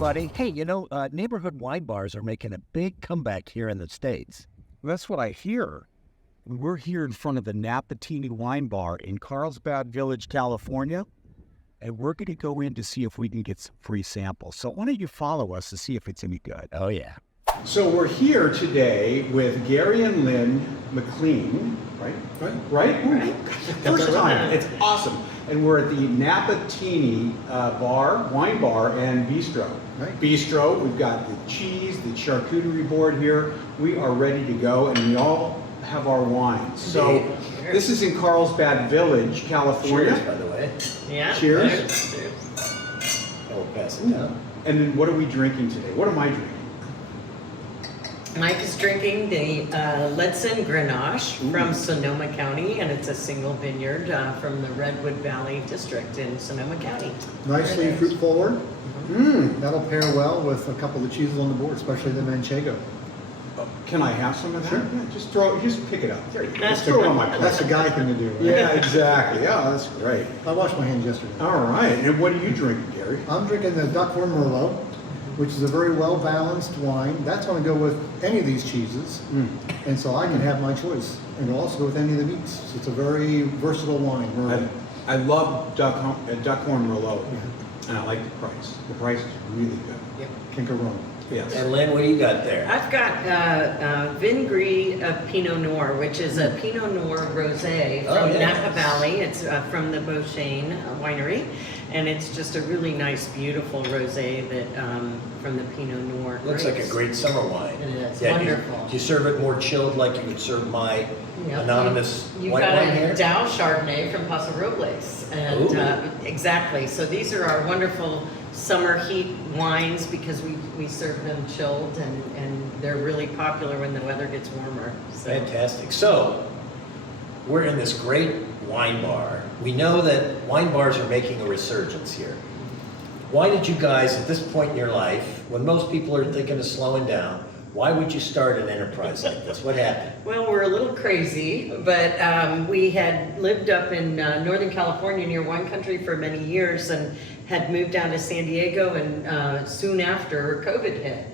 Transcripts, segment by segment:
everybody. Hey, neighborhood wine bars are making a big comeback here in the States. That's what I hear. We're here in front of the Napatini wine bar in Carlsbad Village, California, and we're going to go in to see if we can get some free samples. So why don't you follow us to see if it's any good? Oh, yeah. So we're here today with Gary and Lynn McLean, right? Right. First time. It's awesome. And we're at the Napatini wine bar and bistro. Right. Bistro, we've got the cheese, the charcuterie board here. We are ready to go, and we all have our wines. So this is in Carlsbad Village, California. Cheers, by the way. Yeah. Cheers. I will pass it down. And then what are we drinking today? What am I drinking? Mike is drinking the Lynn Grenache from Sonoma County, and it's a single vineyard from the Redwood Valley District in Sonoma County. Nicely fruit forward. That'll pair well with a couple of cheeses on the board, especially the Manchego. Can I have some of that? Sure. Yeah, just pick it up. There you go. That's Just throw it on my plate. That's a guy thing to do, right? Yeah, exactly. Yeah, that's great. I washed my hands yesterday. All right. And what are you drinking, Gary? I'm drinking the Duckhorn Merlot, which is a very well-balanced wine. That's going to go with any of these cheeses, and so I can have my choice. And it'll also go with any of the meats. So it's a very versatile wine. I love Duckhorn Merlot, and I like the price. The price is really good. Yep. Can't go wrong. Yes. And Lynn, what do you got there? I've got Vin Gris Pinot Noir, which is a Pinot Noir rosé from Napa Valley. It's from the Beauchesne winery, and it's just a really nice, beautiful rosé that from the Pinot Noir. Looks like a great summer wine. It is Do wonderful. you serve it more chilled like you would serve my Yep. anonymous You've white got wine a here? Dow Chardonnay from Paso Robles, and exactly. So these are our wonderful summer heat wines because we serve them chilled, and they're really popular when the weather gets warmer. So. Fantastic. So, we're in this great wine bar. We know that wine bars are making a resurgence here. Why did you guys, at this point in your life, when most people are thinking of slowing down, why would you start an enterprise like this? What happened? Well, we're a little crazy, but we had lived up in Northern California near wine country for many years and had moved down to San Diego, and soon after COVID hit.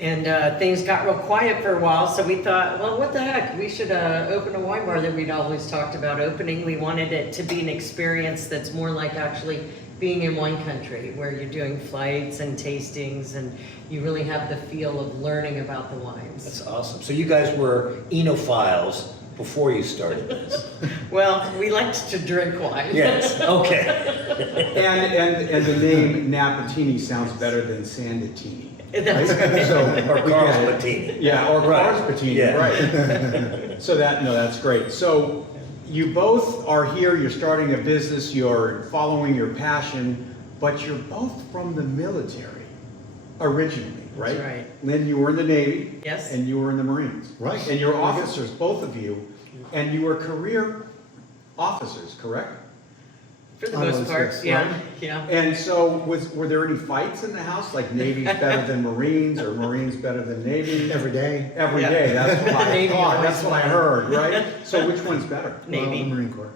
And things got real quiet for a while, so we thought, well, what the heck, we should open a wine bar that we'd always talked about opening. We wanted it to be an experience that's more like actually being in wine country, where you're doing flights and tastings, and you really have the feel of learning about the wines. That's awesome. So you guys were enophiles before you started this. Well, we liked to drink wine. Yes, okay. And the name Napatini sounds better than Sandatini. That's Right? So, Or Carlsbad. yeah, or Right. Carlsbad, Yeah. right. So that's great. So you both are here, you're starting a business, you're following your passion, but you're both from the military originally, right? That's right. Lynn, you were in the Navy. Yes. And you were in the Marines. Right. And you're officers, both of you, and you were career officers, correct? For the I most was, part, yes. yeah, Right. yeah. And so were there any fights in the house, like Navy's better than Marines or Marines better than Navy? Every day. Every Yeah. day, that's what I Navy thought, always that's what I won. heard, right? So which one's better? Well, Navy. the Marine Corps.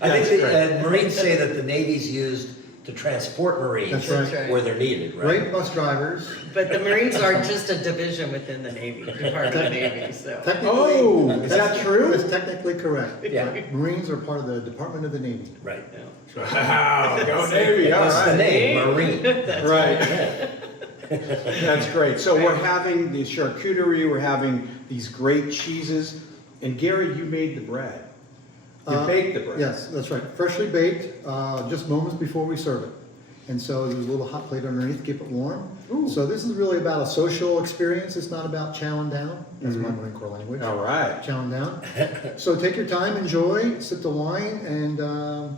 I think That's the great. Marines say that the Navy's used to transport Marines That's That's right. where they're needed, right? Great bus drivers. But the Marines are just a division within the Navy, Department of Navy, so. Technically, Oh, is that that's- true? That's technically correct. Yeah. Marines are part of the Department of the Navy. Right. Wow, go Navy, all What's the right. name? Marine. Right, that's great. So we're having the charcuterie, we're having these great cheeses, and Gary, you made the bread. You baked the bread. Yes, that's right. Freshly baked, just moments before we serve it. And so there's a little hot plate underneath to keep it warm. Ooh. So this is really about a social experience. It's not about chowing down. That's my Marine Corps language. All right. Chowing down. So take your time, enjoy, sip the wine, and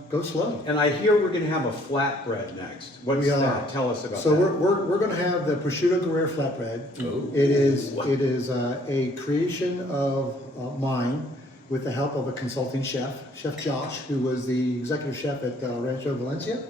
go slow. And I hear we're gonna have a flatbread next. What's We are. that? Tell us about So that. we're going to have the prosciutto Guerrero flatbread. Ooh. It is a creation of mine. with the help of a consulting chef, Chef Josh, who was the executive chef at Rancho Valencia.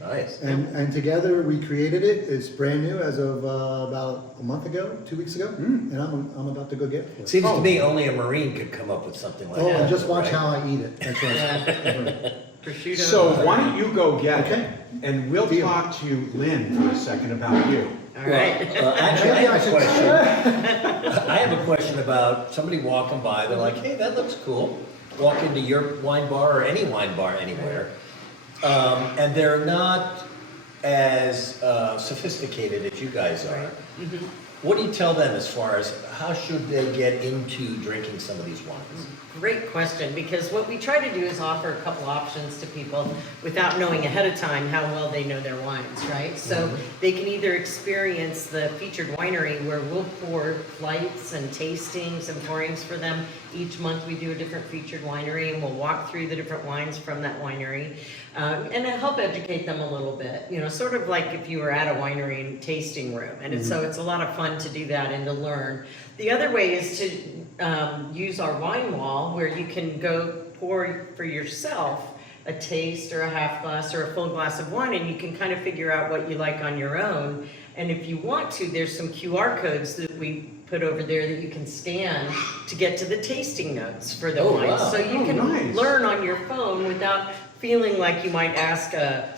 Nice. And together we created it. It's brand new as of about a month ago, 2 weeks ago. And I'm about to go get it. Seems to me only a Marine could come up with something like Oh, that. and just watch right? how I eat it. That's right. Prosciutto. So why don't you go get Okay. it, and we'll Deal. talk to Lynn for a second about you. All right. Well, actually, I Maybe I have a should- question. I have a question about somebody walking by. They're like, "Hey, that looks cool." Walk into your wine bar or any wine bar anywhere, and they're not as sophisticated as you guys are. What do you tell them as far as how should they get into drinking some of these wines? Great question, because what we try to do is offer a couple options to people without knowing ahead of time how well they know their wines, right? So they can either experience the featured winery where we'll pour flights and tastings and pourings for them. Each month we do a different featured winery and we'll walk through the different wines from that winery and help educate them a little bit, you know, sort of like if you were at a winery tasting room. And so it's a lot of fun to do that and to learn. The other way is to use our wine wall where you can go pour for yourself a taste or a half glass or a full glass of wine, and you can kind of figure out what you like on your own. And if you want to, there's some QR codes that we put over there that you can scan to get to the tasting notes for the Oh, wine. wow. So you Oh, can nice. learn on your phone without feeling like you might ask a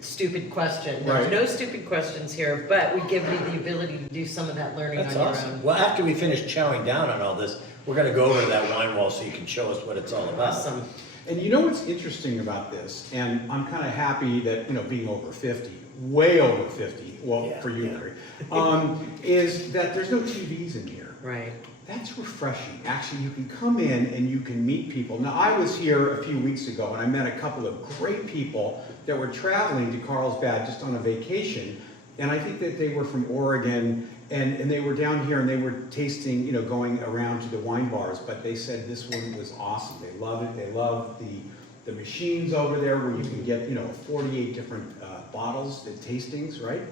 stupid question. There's Right. no stupid questions here, but we give you the ability to do some of that learning That's on your awesome. own. Well, after we finish chowing down on all this, we're going to go over to that wine wall so you can show us what it's all about. Awesome. And you know what's interesting about this, and I'm kind of happy that, you know, being over 50, way over 50, well, Yeah, for you, yeah. Gary, is that there's no TVs in here. Right. That's refreshing. Actually, you can come in and you can meet people. Now, I was here a few weeks ago and I met a couple of great people that were traveling to Carlsbad just on a vacation. And I think that they were from Oregon and they were down here and they were tasting, you know, going around to the wine bars. But they said this one was awesome. They love it. They love the machines over there where you can get, you know, 48 different bottles, the tastings, right?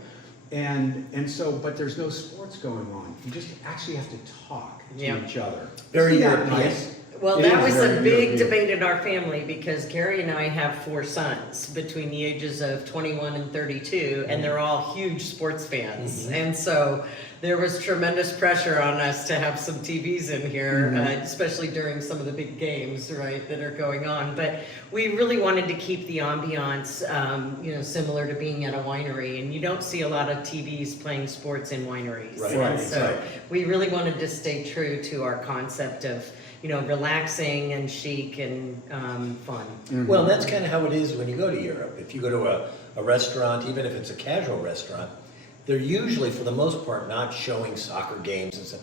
And so, but there's no sports going on. You just actually have to talk to Yeah. each other. Very Isn't that European. nice? Well, It that is was very a big European. debate in our family because Gary and I have 4 sons between the ages of 21 and 32, and they're all huge sports fans. And so there was tremendous pressure on us to have some TVs in here, especially during some of the big games, right, that are going on. But we really wanted to keep the ambiance, you know, similar to being at a winery. And you don't see a lot of TVs playing sports in wineries. Right, And right, so right. we really wanted to stay true to our concept of, you know, relaxing and chic and fun. Well, that's kind of how it is when you go to Europe. If you go to a restaurant, even if it's a casual restaurant, they're usually, for the most part, not showing soccer games and stuff.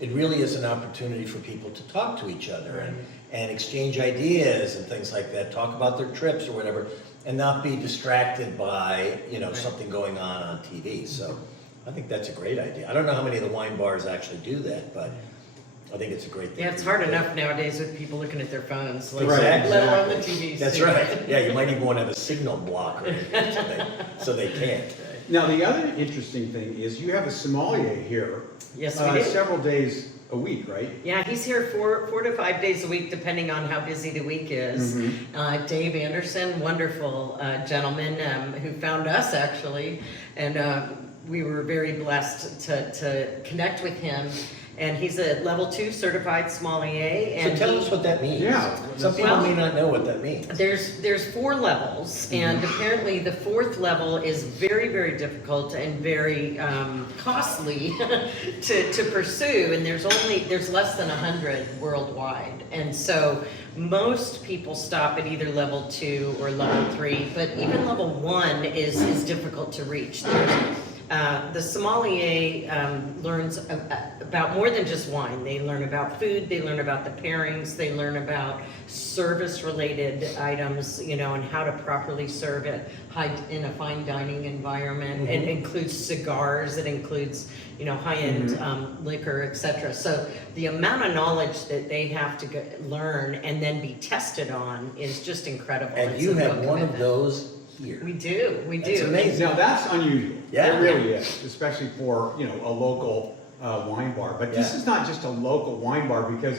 It really is an opportunity for people to talk to each other and exchange ideas and things like that, talk about their trips or whatever, and not be distracted by, you know, something going on TV. So I think that's a great idea. I don't know how many of the wine bars actually do that, but I think it's a great thing. Yeah, it's hard enough nowadays with people looking at their phones, like, Exactly. let alone the TVs. That's too. right. Yeah, you might even want to have a signal block or anything so they can't. Now, the other interesting thing is you have a sommelier here. Yes, we do. Several days a week, right? Yeah, he's here 4 to 5 days a week, depending on how busy the week is. Dave Anderson, wonderful gentleman who found us actually, and we were very blessed to connect with him. And he's a level 2 certified sommelier. So And tell he- us what that means. Yeah. Some people Well- may not know what that means. There's 4 levels, and apparently the 4th level is very, very difficult and very costly to pursue. And there's less than 100 worldwide, and so most people stop at either level 2 or level 3. But even level 1 is difficult to reach. The sommelier learns about more than just wine. They learn about food, they learn about the pairings, they learn about service-related items, you know, and how to properly serve it in a fine dining environment. It includes cigars, it includes, you know, high-end liquor, etc. So the amount of knowledge that they have to learn and then be tested on is just incredible. And It's you a real have one of commitment. those here. We do. That's amazing. Now, that's unusual. Yeah. It really is, especially for, you know, a local wine bar. But this Yeah. is not just a local wine bar because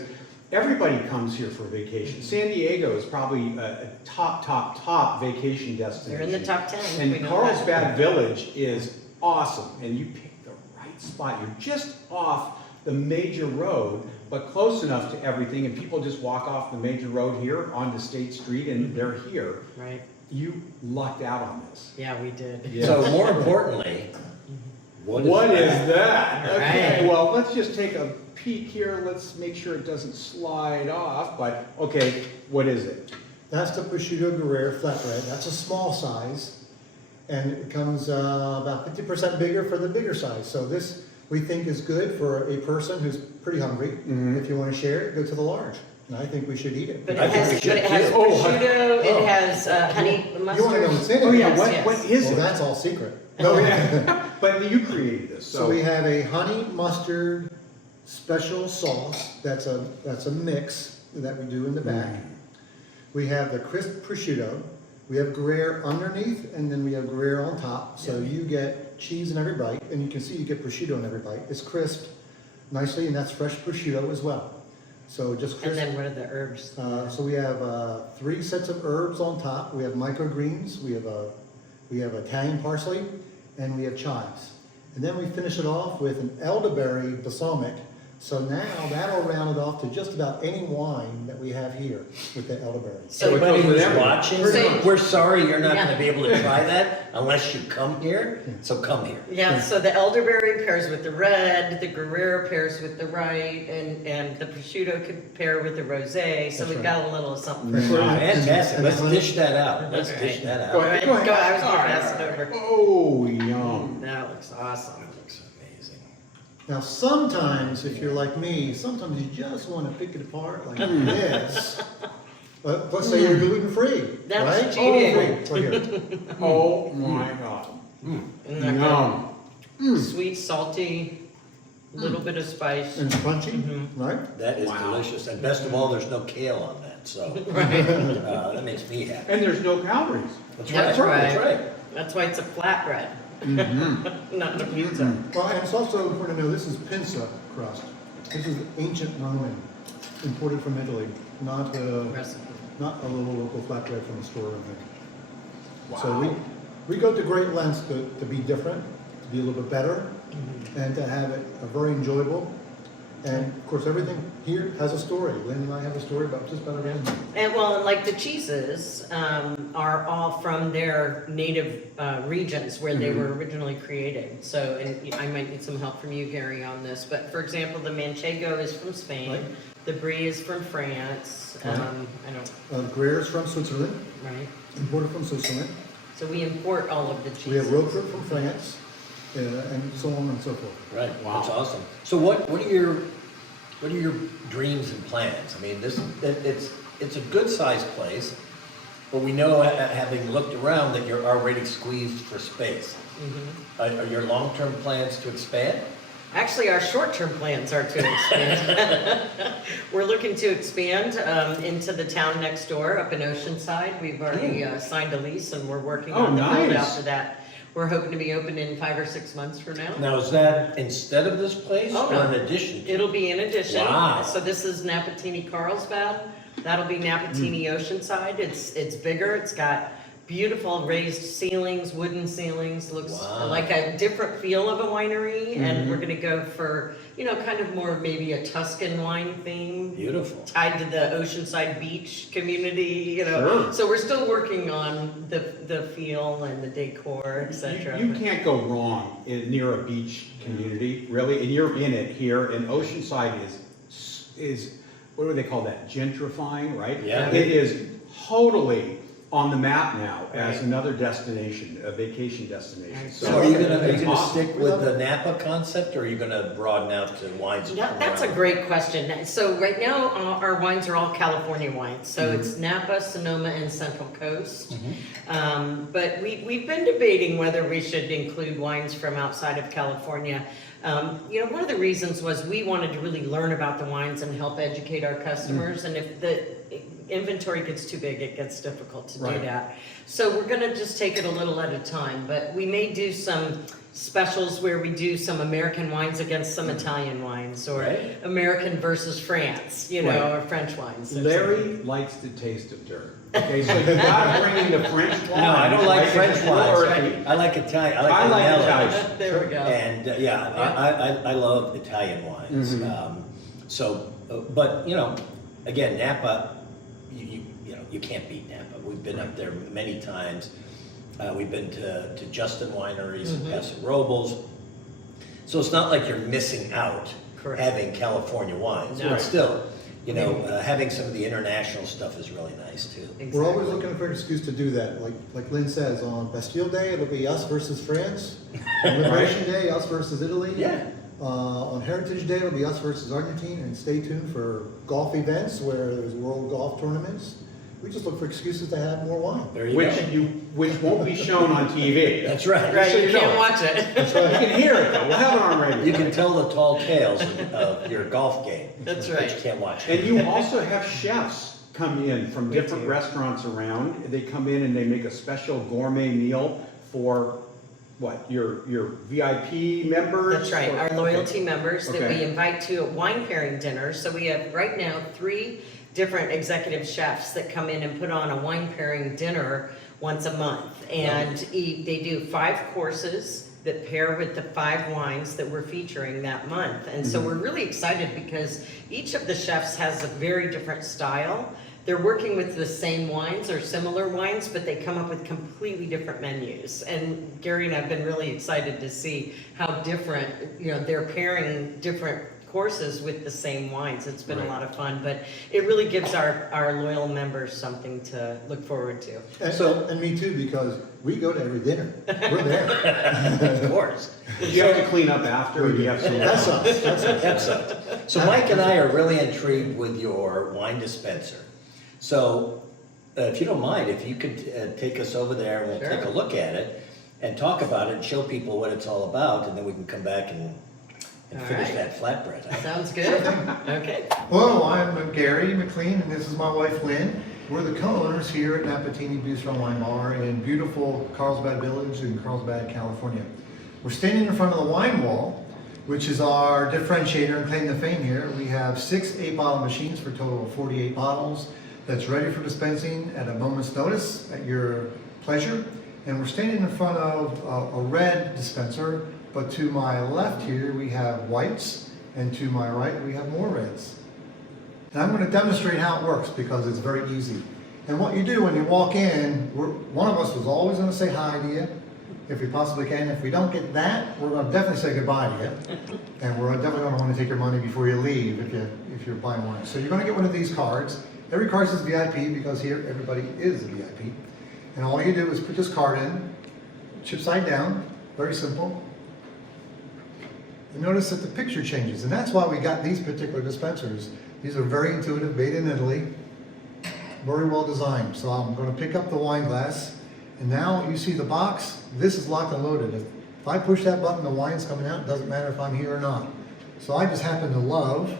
everybody comes here for vacation. San Diego is probably a top vacation destination. They're in the top 10. we And know that. Carlsbad Village is awesome, and you picked the right spot. You're just off the major road, but close enough to everything, and people just walk off the major road here onto State Street, and they're here. Right. You lucked out on this. Yeah, we did. Yeah. So more importantly, What is that? Okay, Right. well, let's just take a peek here. Let's make sure it doesn't slide off, but, okay, what is it? That's the prosciutto Gruyere flatbread. That's a small size, and it comes about 50% bigger for the bigger size. So this, we think, is good for a person who's pretty hungry. If you want to share it, go to the large. And I think we should eat it. But I it think has, we but should it has too. prosciutto, it has honey You want to know mustard. what's in it? Oh, yeah, Yes, what is Well, it? that's all secret. Oh, yeah, but you created this, So we have a honey mustard special sauce. That's a mix that we do in the back. We have the crisp prosciutto. We have Gruyere underneath, and then we have Gruyere on top. So you get cheese in every bite, and you can see you get prosciutto in every bite. It's crisped nicely, and that's fresh prosciutto as well. So just And crisp. then what are the herbs? So we have 3 sets of herbs on top. We have microgreens. We have Italian parsley, and we have chives. And then we finish it off with an elderberry balsamic. So now that'll round it off to just about any wine that we have here with the elderberry. So it Anybody goes with who's everything. watching, So- we're sorry you're not Yeah. gonna be able to try that unless you come here, so come here. Yeah, so the elderberry pairs with the red, the Gruyere pairs with the white, and the prosciutto could pair with the rosé, so That's we've right. got a little something. That's for right. Fantastic, And let's honey- dish that out, let's dish that Go out. ahead. Go, I was gonna pass it over. Oh, yum. That looks awesome. That looks amazing. Now sometimes, if you're like me, sometimes you just want to pick it apart like this. Let's say you're gluten-free, That's right? cheating. Gluten-free, right here. Oh, my God. Isn't that Yum. good? Sweet, salty, little bit of spice. And crunchy, right? That is Wow. delicious, and best of all, there's no kale on that, so, Right. that makes me happy. And there's no calories. That's That's right, that's right. right. That's why it's a flatbread, not a pizza. Well, and it's also important to know this is pinza crust. This is ancient Roman, imported from Italy, not Recipe. not a little local flatbread from the store. I think. Wow. So we go to great lengths to be different, to be a little bit better, and to have it very enjoyable. And of course, everything here has a story. Lynn and I have a story about just about everything. And well, and like the cheeses are all from their native regions where they were originally created. So, and I might need some help from you, Gary, on this. But for example, the Manchego is from Spain. Right. The Brie is from France. Right. I don't, Gruyere is from Switzerland, right? imported from Switzerland. So we import all of the cheeses. We have Roquefort from France, and so on and so forth. Right, Wow. that's awesome. So what are your dreams and plans? I mean, it's a good sized place, but we know, having looked around, that you're already squeezed for space. Are your long-term plans to expand? Actually, our short-term plans are to expand. We're looking to expand into the town next door, up in Oceanside. We've already signed a lease, and we're working Oh, on the build out nice. for that. We're hoping to be open in 5 or 6 months from now. Now, is that instead of this place Oh, or no. in addition to? It'll be in addition. Wow. So this is Napatini Carlsbad. That'll be Napatini Oceanside. It's bigger. It's got beautiful raised ceilings, wooden ceilings. Looks Wow. like a different feel of a winery. And we're gonna go for, kind of more maybe a Tuscan wine theme. Beautiful. Tied to the Oceanside beach community, Sure. So we're still working on the feel and the decor, etc. You can't go wrong near a beach community, really, and you're in it here, and Oceanside is, what do they call that, gentrifying, right? Yeah. It is totally on the map now as Right. another destination, a vacation destination. Right. So are you gonna Awesome. stick with the Napa concept, or are you gonna broaden out to wines? from That's a around? great question. So right now, our wines are all California wines. So it's Napa, Sonoma, and Central Coast. But we've been debating whether we should include wines from outside of California. One of the reasons was we wanted to really learn about the wines and help educate our customers. And inventory gets too big, it gets difficult to do Right. that. So we're gonna just take it a little at a time, but we may do some specials where we do some American wines against some Italian wines, or Right. American versus France, you know, Right. or French wines. or Larry likes the taste of dirt. Okay, so you gotta bring in the French wine. No, I don't like right? French It's wines. earthy. I like Italian. I I like like vanilla. Italian. something. There we go. And I love Italian wines. But you know, again, Napa, you know, you can't beat Napa. We've been up there many times. We've been to Justin Wineries and Paso Robles. So it's not like you're missing out Correct. having California wines, No. but still, you know, having some of the international stuff is really nice too. We're always looking for an excuse to do that. Like Lynn says, on Bastille Day, it'll be us versus France. On Liberation Day, us versus Italy. Yeah. On Heritage Day, it'll be us versus Argentina. And stay tuned for golf events where there's world golf tournaments. We just look for excuses to have more wine. There you Which go. which won't be shown on TV. That's right. Right, So you you can't know. watch it. That's You right. can hear it though, we'll have it on radio. You can tell the tall tales of your golf game. That's But right. you can't watch And it. you also have chefs come in from We different do. restaurants around. They come in and they make a special gourmet meal for what, your VIP members? That's right, Or- our loyalty members that Okay. we invite to a wine pairing dinner. So we have right now 3 different executive chefs that come in and put on a wine pairing dinner once a month. And they do 5 courses that pair with the 5 wines that we're featuring that month. And so we're really excited because each of the chefs has a very different style. They're working with the same wines or similar wines, but they come up with completely different menus. And Gary and I have been really excited to see how different, you know, they're pairing different courses with the same wines. It's been a Right. lot of fun, but it really gives our loyal members something to look forward to. And me too, because we go to every dinner. We're there. Of course. You have to clean up after, or you have some. That's us. That's us. That's it. So Mike and I are really intrigued with your wine dispenser. So if you don't mind, if you could take us over there and we'll take a Sure. look at it and talk about it and show people what it's all about, and then we can come back and All finish right. that flatbread. Sounds good? Okay. Hello, I'm Gary McLean, and this is my wife Lynn. We're the co-owners here at Napatini Bistro Wine Bar in beautiful Carlsbad Village in Carlsbad, California. We're standing in front of the wine wall, which is our differentiator and claim to fame here. We have 6 8-bottle machines for a total of 48 bottles that's ready for dispensing at a moment's notice at your pleasure. And we're standing in front of a red dispenser, but to my left here we have whites, and to my right we have more reds. And I'm going to demonstrate how it works because it's very easy. And what you do when you walk in, one of us was always going to say hi to you, if we possibly can. If we don't get that, we're going to definitely say goodbye to you. And we're definitely going to want to take your money before you leave if you're buying wine. So you're going to get one of these cards. Every card says VIP because here everybody is a VIP. And all you do is put this card in, chip side down, very simple. And notice that the picture changes, and that's why we got these particular dispensers. These are very intuitive, made in Italy, very well designed. So I'm going to pick up the wine glass, and now you see the box. This is locked and loaded. If I push that button, the wine's coming out. It doesn't matter if I'm here or not. So I just happen to love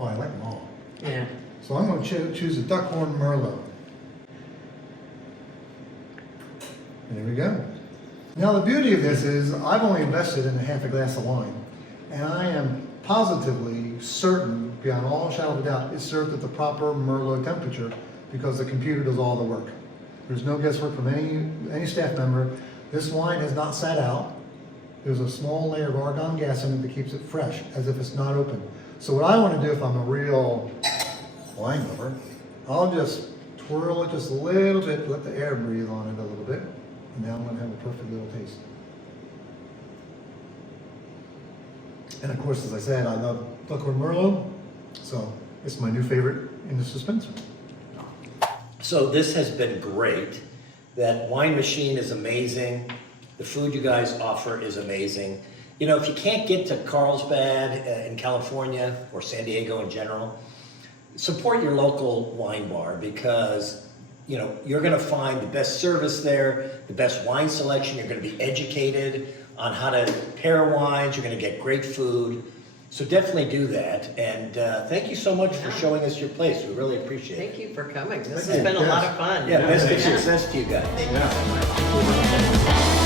I like them all. Yeah. So I'm going to choose a Duckhorn Merlot. There we go. Now the beauty of this is I've only invested in a half a glass of wine, and I am positively certain, beyond all shadow of a doubt, it's served at the proper Merlot temperature because the computer does all the work. There's no guesswork from any staff member. This wine has not sat out. There's a small layer of argon gas in it that keeps it fresh, as if it's not open. So what I want to do if I'm a real wine lover, I'll just twirl it just a little bit, let the air breathe on it a little bit, and now I'm going to have a perfect little taste. And of course, as I said, I love Duckhorn Merlot, so it's my new favorite in this dispenser. So this has been great. That wine machine is amazing. The food you guys offer is amazing. You know, if you can't get to Carlsbad in California or San Diego in general, support your local wine bar because, you know, you're going to find the best service there, the best wine selection. You're going to be educated on how to pair wines. You're going to get great food. So definitely do that, and thank you so much for showing us your place. We really appreciate it. Thank you for coming. This has been a lot of fun. Yeah, best of thank you. success to you guys. Yeah.